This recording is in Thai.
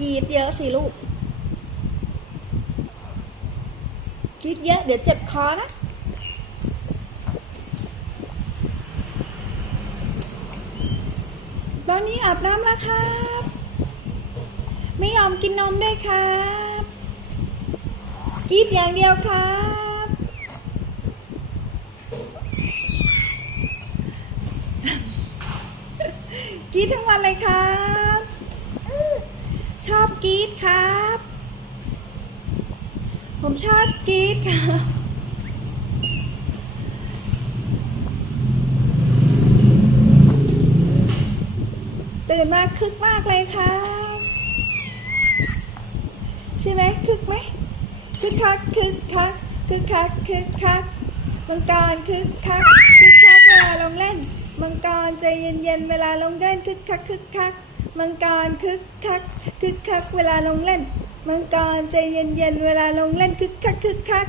กรีดเยอะสิลูกกรีดเยอะ เดี๋ยวเจ็บคอนะ ตอนนี้อาบน้ำแล้วครับ ไม่ยอมกินนมด้วยครับกรีดอย่างเดียวครับกรีดทั้งวันเลยครับ ชอบกรีดครับ ผมชอบกรีดครับตื่นมาคึกมากเลยครับใช่ไหมคึกไหมคึกคักคึกคักคึกคักคึกคักมังกรคึกคักคึกคักเวลาลงเล่นมังกรใจเย็นๆเวลาลงเล่นคึกคักคึกคักมังกรคึกคัก คึกคักเวลาลงเล่น มังกรใจเย็นๆเวลาลงเล่นคึกคักคึกคัก